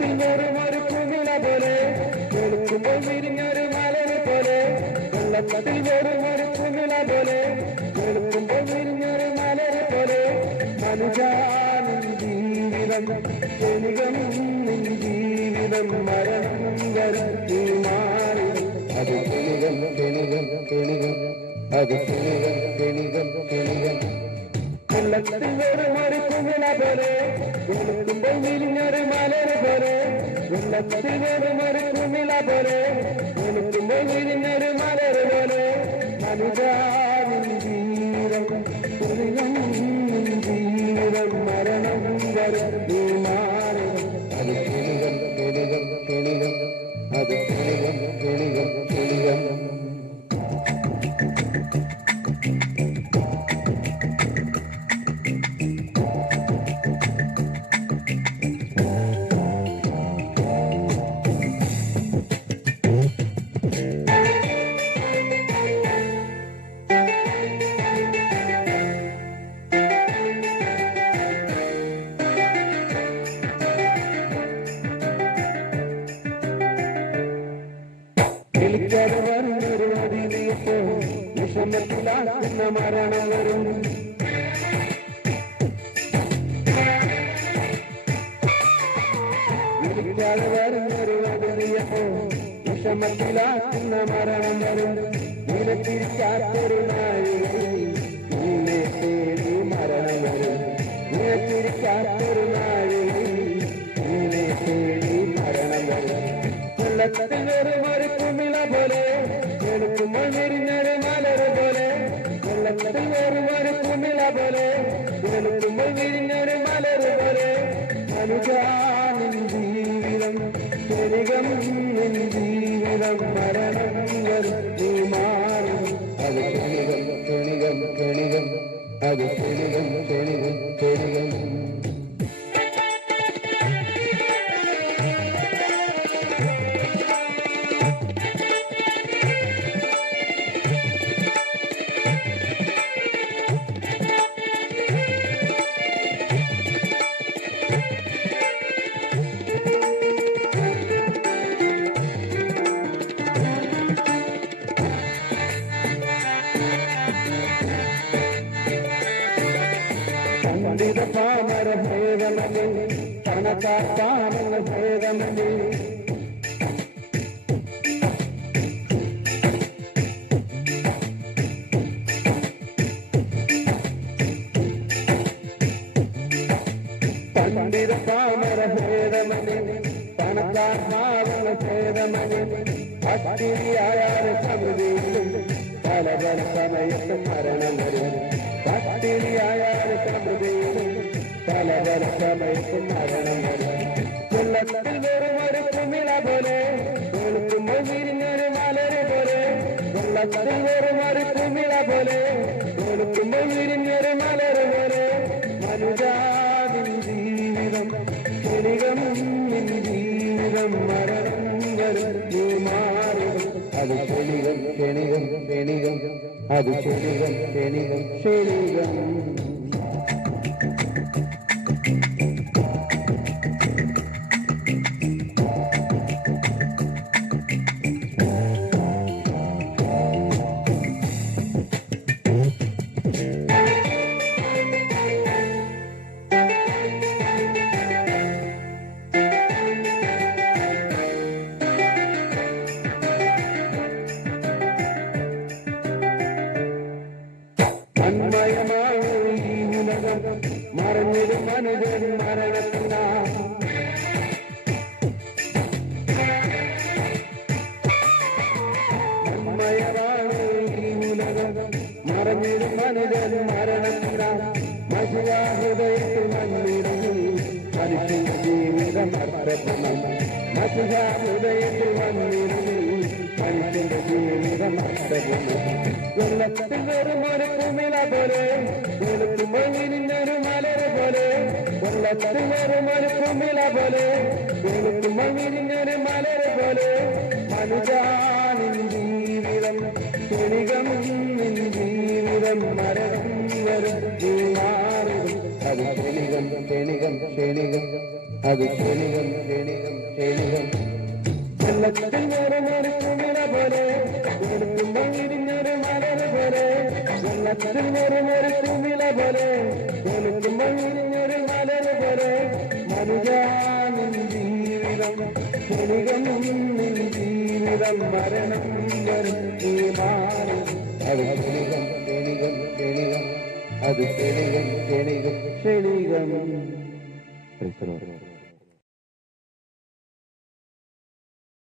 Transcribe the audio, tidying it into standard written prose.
വെള്ളത്തിൽ വെറുമൊരു കുമിള പോലെ വെളുക്കുമ്പോൾ വിരിഞ്ഞൊരു മലര് പോലെ വെള്ളത്തിൽ വെറുമൊരു കുമിള പോലെ വെളുക്കുമ്പോൾ വിരിഞ്ഞൊരു മലര് പോലെ മനുജാനിൻ ജീവിതം ക്ഷണികം നിൻ ജീവിതം മരണം വരും നീ മാറി അത് ക്ഷണികം ക്ഷണികം ക്ഷണികം അത് ക്ഷണികം ക്ഷണികം ക്ഷണികം വെള്ളത്തിൽ വെറുമൊരു കുമിള പോലെ വെളുക്കുമ്പോൾ വിരിഞ്ഞൊരു മലര് പോലെ വെള്ളത്തിൽ വെറുമൊരു കുമിള പോലെ വെളുക്കുമ്പോൾ വിരിഞ്ഞൊരു മലര് പോലെ മനുജാനിൻ ജീവിതം ക്ഷണികം നിൻ ജീവിതം മരണം വരും നീ മാറി അത് ക്ഷണികം ക്ഷണികം ക്ഷണികം അത് ക്ഷണികം ക്ഷണികം ക്ഷണികം വിളിക്കാതെ വരുന്നൊരു അതിനെയപ്പോ വിഷമത്തിലാക്കുന്ന മരണം വരും വിളിക്കാതെ വരുന്നൊരു അതിനെയപ്പോ വിഷമത്തിലാക്കുന്ന മരണം വരും നിലത്തിരിക്കാത്തൊരു നാഴികയിൽ നിന്നെ തേടി മരണം വരും നിലത്തിരിക്കാത്തൊരു നാഴികയിൽ നിന്നെ തേടി മരണം വരും വെള്ളത്തിൽ വെറുമൊരു കുമിള പോലെ വെളുക്കുമ്പോൾ വിരിഞ്ഞൊരു മലര് പോലെ വെള്ളത്തിൽ വെറുമൊരു കുമിള പോലെ വെളുക്കുമ്പോൾ വിരിഞ്ഞൊരു മലര് പോലെ മനുജാനിൻ ജീവിതം ക്ഷണികം നിൻ ജീവിതം മരണം വരും നീ മാറി അത് ക്ഷണികം ക്ഷണികം ക്ഷണികം അത് ക്ഷണികം ക്ഷണികം ക്ഷണികം പണ്ഡിത പാമര ഭേദമതി കണക്കാപ്പാമെന്ന ഭേദമതി പണ്ഡിത പാമര ഭേദമതി കണക്കാപ്പാമെന്ന ഭേദമതി പട്ടിണിയായാലും സമൃദ്ധിയിലും പല പല സമയത്തും മരണം വരും പട്ടിണിയായാലും സമൃദ്ധിയിലും പല പല സമയത്തും മരണം വരും വെള്ളത്തിൽ വെറുമൊരു കുമിള പോലെ വെളുക്കുമ്പോൾ വിരിഞ്ഞൊരു മലര് പോലെ വെള്ളത്തിൽ വെറുമൊരു കുമിള പോലെ വെളുക്കുമ്പോൾ വിരിഞ്ഞൊരു മലര് പോലെ മനുജാനിൻ ജീവിതം ക്ഷണികം നിൻ ജീവിതം മരണം വരും നീ മാറി അത് ക്ഷണികം ക്ഷണികം ക്ഷണികം അത് ക്ഷണികം ക്ഷണികം ക്ഷണികം മന്മയമാണ് ഈ ഉലകം മറഞ്ഞൊരു മനുജൻ മരണത്തിനാ മന്മയമാണ് ഈ ഉലകം മറഞ്ഞൊരു മനുജൻ മരണത്തിനാ മനുഷ്യഹൃദയത്തിൽ വന്നിടങ്ങി മനുഷ്യന്റെ ജീവിതം അർത്ഥപൂർണം മനുഷ്യഹൃദയത്തിൽ വന്നിടങ്ങി മനുഷ്യന്റെ ജീവിതം അർത്ഥപൂർണം വെള്ളത്തിൽ വെറുമൊരു കുമിള പോലെ വെളുക്കുമ്പോൾ വിരിഞ്ഞൊരു മലര് പോലെ വെള്ളത്തിൽ വെറുമൊരു കുമിള പോലെ വെളുക്കുമ്പോൾ വിരിഞ്ഞൊരു മലര് പോലെ മനുജാനിൻ ജീവിതം ക്ഷണികം നിൻ ജീവിതം മരണം വരും നീ മാറും അത് ക്ഷണികം ക്ഷണികം ക്ഷണികം അത് ക്ഷണികം ക്ഷണികം ക്ഷണികം. വെള്ളത്തിൽ ഒരു കുമിള പോലെ വെളുക്കുമ്പോൾ വിരിഞ്ഞൊരു മലർ പോലെ. വെള്ളത്തിൽ ഒരു കുമിള പോലെ വെളുക്കുമ്പോൾ വിരിഞ്ഞൊരു മലർ പോലെ. മനുജാനിൻ ജീവിതം ക്ഷണികം, നിൻ ജീവിതം മരണം വരും ഈ മാറും. അത് ക്ഷണികം ക്ഷണികം ക്ഷണികം. അത് ക്ഷണികം ക്ഷണികം ക്ഷണികം.